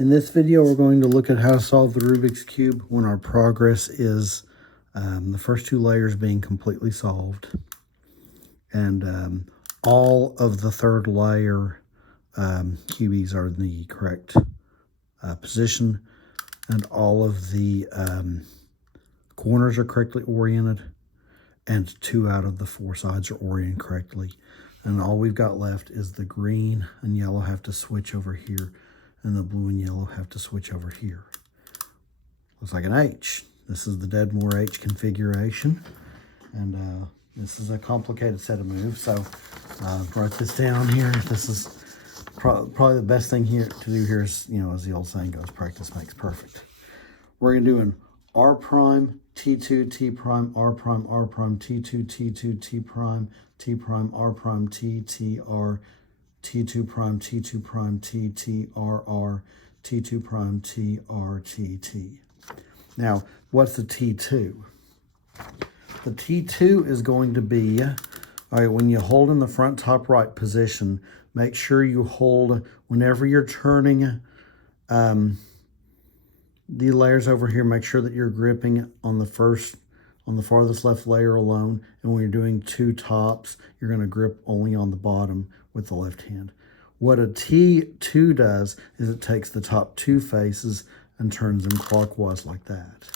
In this video, we're going to look at how to solve the Rubik's Cube when our progress is the first two layers being completely solved. And all of the third layer cubies are in the correct position. And all of the corners are correctly oriented. And 2 out of the 4 sides are oriented correctly. And all we've got left is the green and yellow have to switch over here. And the blue and yellow have to switch over here. Looks like an H. This is the Dedmore H configuration. And this is a complicated set of moves. So write this down here. This is probably the best thing here to do here is, as the old saying goes, practice makes perfect. We're going to do an R prime, T2, T prime, R prime, R prime, T2, T2, T prime, T prime, R prime, T, T, R, T2 prime, T2 prime, T, T, R, R, T2 prime, T, R, T, T. Now, what's the T2? The T2 is going to be, all right, when you hold in the front top right position, make sure you hold, whenever you're turning the layers over here, make sure that you're gripping on the farthest left layer alone. And when you're doing 2 tops, you're going to grip only on the bottom with the left hand. What a T2 does is it takes the top 2 faces and turns them clockwise like that.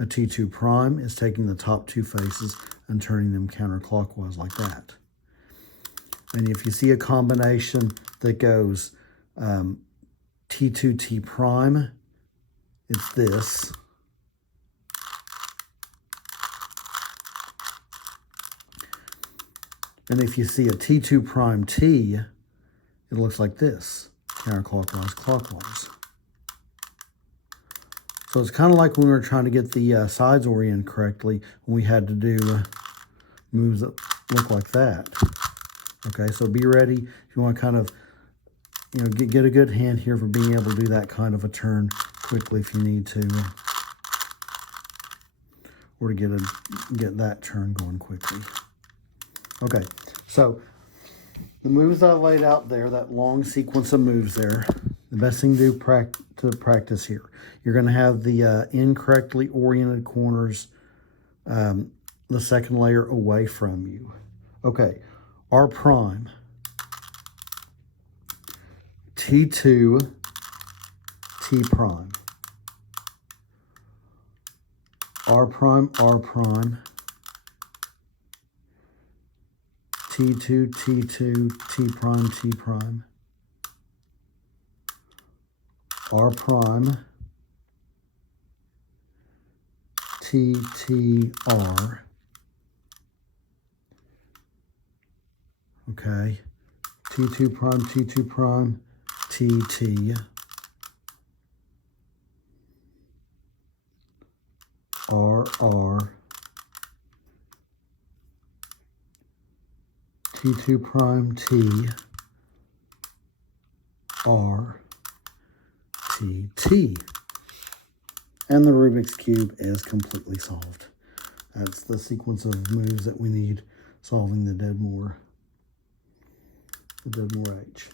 A T2 prime is taking the top 2 faces and turning them counterclockwise like that. And if you see a combination that goes T2, T prime, it's this. And if you see a T2 prime T, it looks like this, counterclockwise, clockwise. So it's kind of like when we were trying to get the sides oriented correctly, when we had to do moves that look like that. Okay, so be ready if you want to kind of, get a good hand here for being able to do that kind of a turn quickly if you need to, or to get that turn going quickly. Okay, so the moves that I laid out there, that long sequence of moves there, the best thing to do to practice here, you're going to have the incorrectly oriented corners, the second layer away from you. Okay, R prime, T2, T prime, R prime, R prime, T2, T2, T prime, T prime, R prime, T, T, R, okay, T2 prime, T2 prime, T, T, R, R, T2 prime, T, R, T, T. And the Rubik's Cube is completely solved. That's the sequence of moves that we need solving the Dedmore H.